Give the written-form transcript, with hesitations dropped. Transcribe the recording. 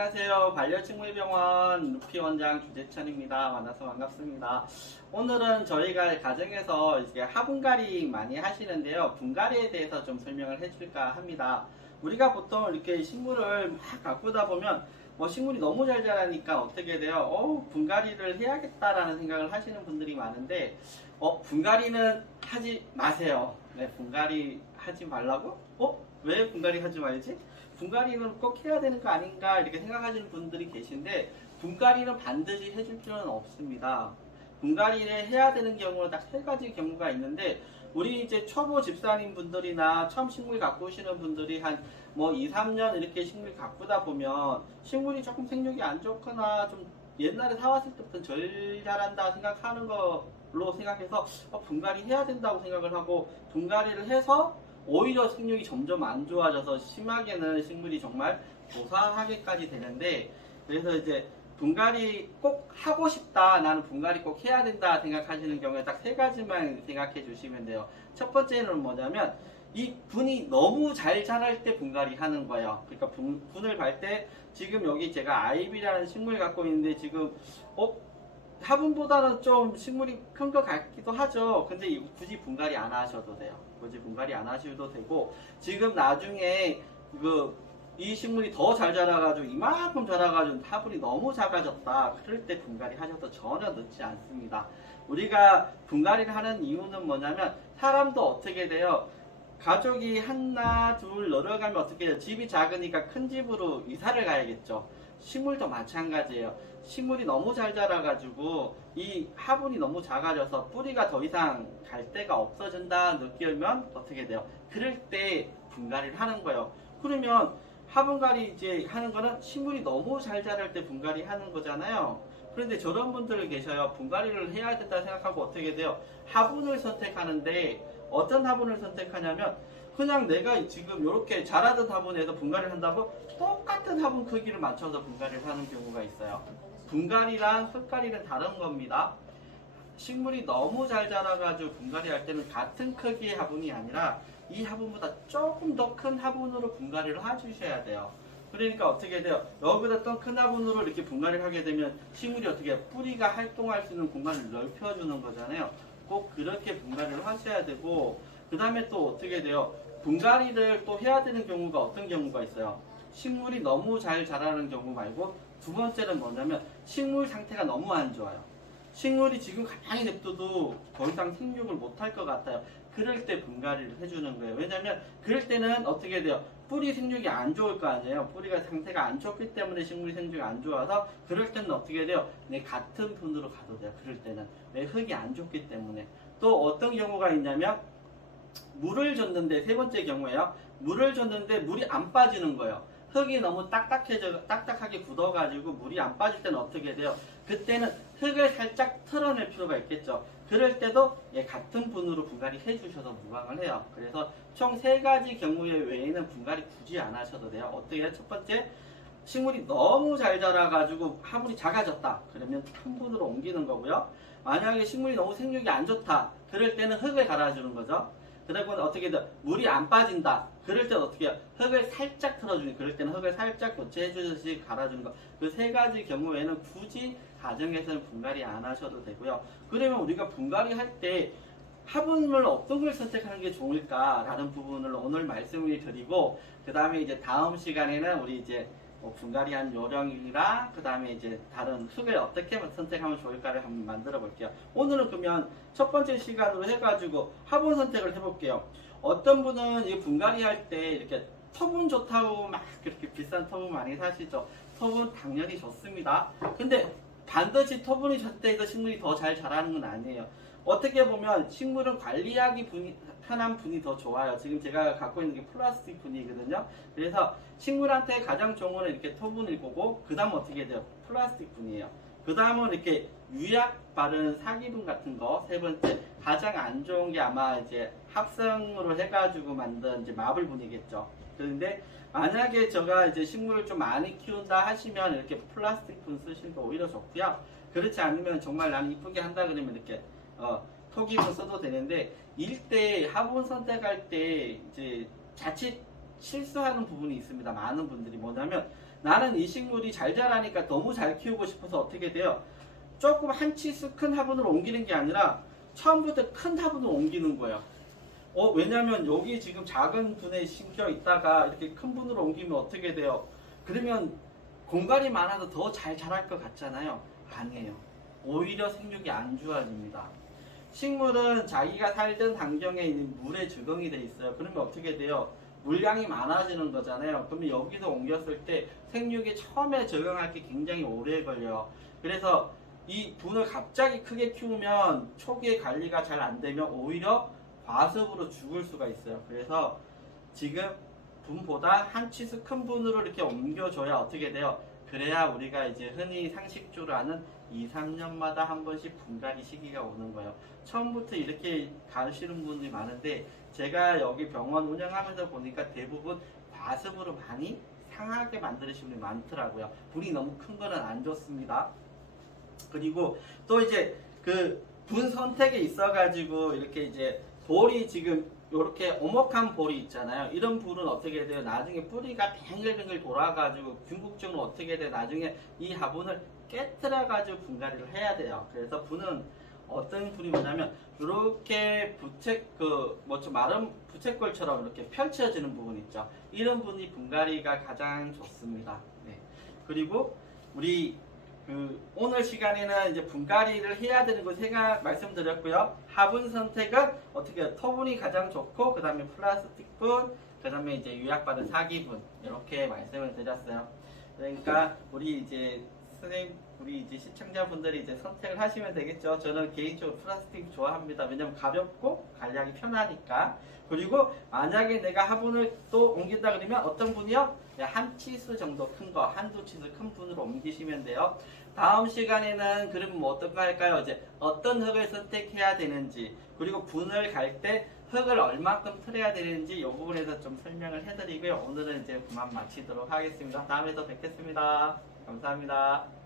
안녕하세요. 반려식물병원 루피 원장 주재천입니다. 만나서 반갑습니다. 오늘은 저희가 가정에서 이제 화분갈이 많이 하시는데요. 분갈이에 대해서 좀 설명을 해줄까 합니다. 우리가 보통 이렇게 식물을 막 가꾸다 보면 식물이 너무 잘 자라니까 어떻게 돼요? 분갈이를 해야겠다라는 생각을 하시는 분들이 많은데 분갈이는 하지 마세요. 네, 분갈이 하지 말라고? 왜 분갈이 하지 말지? 분갈이는 꼭 해야 되는 거 아닌가 이렇게 생각하시는 분들이 계신데 분갈이는 반드시 해줄 필요는 없습니다. 분갈이를 해야 되는 경우는 딱 세 가지 경우가 있는데 우리 이제 초보 집사님 분들이나 처음 식물 가꾸시는 분들이 한 2, 3년 이렇게 식물 가꾸다 보면 식물이 조금 생육이 안 좋거나 좀 옛날에 사왔을 때부터 덜 자란다 생각하는 걸로 생각해서 분갈이 해야 된다고 생각을 하고 분갈이를 해서 오히려 생육이 점점 안 좋아져서 심하게는 식물이 정말 고사하게까지 되는데, 그래서 이제 분갈이 꼭 하고 싶다, 나는 분갈이 꼭 해야 된다 생각하시는 경우에 딱 세 가지만 생각해 주시면 돼요. 첫 번째는 뭐냐면 이 분이 너무 잘 자랄 때 분갈이 하는 거예요. 그러니까 분을 발 때 지금 여기 제가 아이비라는 식물 갖고 있는데 지금 화분보다는 좀 식물이 큰 것 같기도 하죠. 근데 이거 굳이 분갈이 안 하셔도 돼요. 굳이 분갈이 안 하셔도 되고, 지금 나중에 이 식물이 더 잘 자라가지고 이만큼 자라가지고 화분이 너무 작아졌다, 그럴 때 분갈이 하셔도 전혀 늦지 않습니다. 우리가 분갈이를 하는 이유는 뭐냐면, 사람도 어떻게 돼요? 가족이 하나 둘 늘어가면 어떻게 해요? 집이 작으니까 큰 집으로 이사를 가야겠죠. 식물도 마찬가지예요. 식물이 너무 잘 자라가지고 이 화분이 너무 작아져서 뿌리가 더 이상 갈 데가 없어진다 느끼면 어떻게 돼요? 그럴 때 분갈이를 하는 거예요. 그러면 화분갈이 이제 하는 거는 식물이 너무 잘 자랄 때 분갈이 하는 거잖아요. 그런데 저런 분들 계셔요. 분갈이를 해야 된다 생각하고 어떻게 돼요? 화분을 선택하는데 어떤 화분을 선택하냐면 그냥 내가 지금 이렇게 자라던 화분에서 분갈이를 한다고 똑같은 화분 크기를 맞춰서 분갈이를 하는 경우가 있어요. 분갈이랑 흙갈이는 다른 겁니다. 식물이 너무 잘 자라가지고 분갈이 할 때는 같은 크기의 화분이 아니라 이 화분보다 조금 더 큰 화분으로 분갈이를 해주셔야 돼요. 그러니까 어떻게 돼요? 여기보다 더 큰 화분으로 이렇게 분갈이를 하게 되면 식물이 어떻게 해요? 뿌리가 활동할 수 있는 공간을 넓혀주는 거잖아요. 꼭 그렇게 분갈이를 하셔야 되고, 그 다음에 또 어떻게 돼요? 분갈이를 또 해야 되는 경우가 어떤 경우가 있어요? 식물이 너무 잘 자라는 경우 말고, 두 번째는 뭐냐면 식물 상태가 너무 안 좋아요. 식물이 지금 가만히 냅둬도 더 이상 생육을 못할 것 같아요. 그럴 때 분갈이를 해주는 거예요. 왜냐면 그럴 때는 어떻게 돼요? 뿌리 생육이 안 좋을 거 아니에요. 뿌리가 상태가 안 좋기 때문에 식물이 생육이 안 좋아서, 그럴 때는 어떻게 돼요? 같은 분으로 가도 돼요. 그럴 때는 왜 흙이 안 좋기 때문에. 또 어떤 경우가 있냐면 물을 줬는데, 세 번째 경우에요. 물을 줬는데 물이 안 빠지는 거예요. 흙이 너무 딱딱하게 굳어가지고 물이 안 빠질 때는 어떻게 돼요? 그때는 흙을 살짝 털어낼 필요가 있겠죠. 그럴 때도 같은 분으로 분갈이 해주셔서 무방을 해요. 그래서 총 세 가지 경우에 외에는 분갈이 굳이 안 하셔도 돼요. 어떻게 해요? 첫 번째, 식물이 너무 잘 자라가지고 화분이 작아졌다, 그러면 큰 분으로 옮기는 거고요. 만약에 식물이 너무 생육이 안 좋다, 그럴 때는 흙을 갈아주는 거죠. 그리고 어떻게 돼? 물이 안 빠진다, 그럴 때는 어떻게 해요? 흙을 살짝 털어주니, 그럴 때는 흙을 살짝 교체해 주듯이 갈아주는 거. 그 세 가지 경우에는 굳이 가정에서는 분갈이 안 하셔도 되고요. 그러면 우리가 분갈이 할 때 화분을 어떤 걸 선택하는 게 좋을까라는 부분을 오늘 말씀을 드리고, 그 다음에 이제 다음 시간에는 우리 이제 분갈이한 요령이랑 그 다음에 이제 다른 흙을 어떻게 선택하면 좋을까를 한번 만들어 볼게요. 오늘은 그러면 첫 번째 시간으로 해가지고 화분 선택을 해볼게요. 어떤 분은 이 분갈이 할 때 이렇게 토분 좋다고 막 그렇게 비싼 토분 많이 사시죠. 토분 당연히 좋습니다. 근데 반드시 토분이 좋다 해서 식물이 더 잘 자라는 건 아니에요. 어떻게 보면 식물은 관리하기 편한 분이 더 좋아요. 지금 제가 갖고 있는 게 플라스틱 분이거든요. 그래서 식물한테 가장 좋은 거는 이렇게 토분일 거고, 그 다음 어떻게 돼요? 플라스틱 분이에요. 그 다음은 이렇게 유약 바른 사기분 같은 거. 세 번째, 가장 안 좋은 게 아마 이제 합성으로 해가지고 만든 이제 마블 분이겠죠. 그런데 만약에 제가 이제 식물을 좀 많이 키운다 하시면 이렇게 플라스틱 분 쓰시는 거 오히려 좋고요. 그렇지 않으면 정말 나는 이쁘게 한다 그러면 이렇게 토기분 써도 되는데, 일대 화분 선택할 때 이제 자칫 실수하는 부분이 있습니다. 많은 분들이 뭐냐면 나는 이 식물이 잘 자라니까 너무 잘 키우고 싶어서 어떻게 돼요? 조금 한 치수 큰 화분으로 옮기는 게 아니라 처음부터 큰 화분으로 옮기는 거예요. 왜냐면 여기 지금 작은 분에 심겨 있다가 이렇게 큰 분으로 옮기면 어떻게 돼요? 그러면 공간이 많아서 더 잘 자랄 것 같잖아요. 아니에요. 오히려 생육이 안 좋아집니다. 식물은 자기가 살던 환경에 있는 물에 적응이 돼 있어요. 그러면 어떻게 돼요? 물량이 많아지는 거잖아요. 그러면 여기서 옮겼을 때 생육이 처음에 적응할 게 굉장히 오래 걸려요. 그래서 이 분을 갑자기 크게 키우면 초기에 관리가 잘 안 되면 오히려 과습으로 죽을 수가 있어요. 그래서 지금 분보다 한 치수 큰 분으로 이렇게 옮겨줘야 어떻게 돼요? 그래야 우리가 이제 흔히 상식적으로 아는 2, 3년마다 한 번씩 분갈이 시기가 오는 거예요. 처음부터 이렇게 가르치는 분들이 많은데 제가 여기 병원 운영하면서 보니까 대부분 과습으로 많이 상하게 만드시는 분이 많더라고요. 분이 너무 큰 거는 안 좋습니다. 그리고 또 이제 그 분 선택에 있어가지고 이렇게 이제 볼이 지금 이렇게 오목한 볼이 있잖아요. 이런 볼은 어떻게 돼요? 나중에 뿌리가 뱅글뱅글 돌아가지고 궁극적으로 어떻게 돼요? 나중에 이 화분을 깨뜨려가지고 분갈이를 해야 돼요. 그래서 분은 어떤 분이 뭐냐면 이렇게 좀 마른 부채꼴처럼 이렇게 펼쳐지는 부분 있죠. 이런 분이 분갈이가 가장 좋습니다. 네. 그리고 우리 오늘 시간에는 이제 분갈이를 해야 되는 거 말씀드렸고요. 화분 선택은 어떻게 토분이 가장 좋고 그 다음에 플라스틱 분, 그 다음에 이제 유약받은 사기분 이렇게 말씀을 드렸어요. 그러니까 우리 이제 시청자분들이 이제 선택을 하시면 되겠죠. 저는 개인적으로 플라스틱 좋아합니다. 왜냐면 가볍고 관리하기 편하니까. 그리고 만약에 내가 화분을 또 옮긴다 그러면 어떤 분이요? 한 치수 정도 큰 거, 한두 치수 큰 분으로 옮기시면 돼요. 다음 시간에는 그러면 뭐 어떤 거 할까요? 이제 어떤 흙을 선택해야 되는지, 그리고 분을 갈 때 흙을 얼마큼 틀어야 되는지 이 부분에서 좀 설명을 해드리고요. 오늘은 이제 그만 마치도록 하겠습니다. 다음에 또 뵙겠습니다. 감사합니다.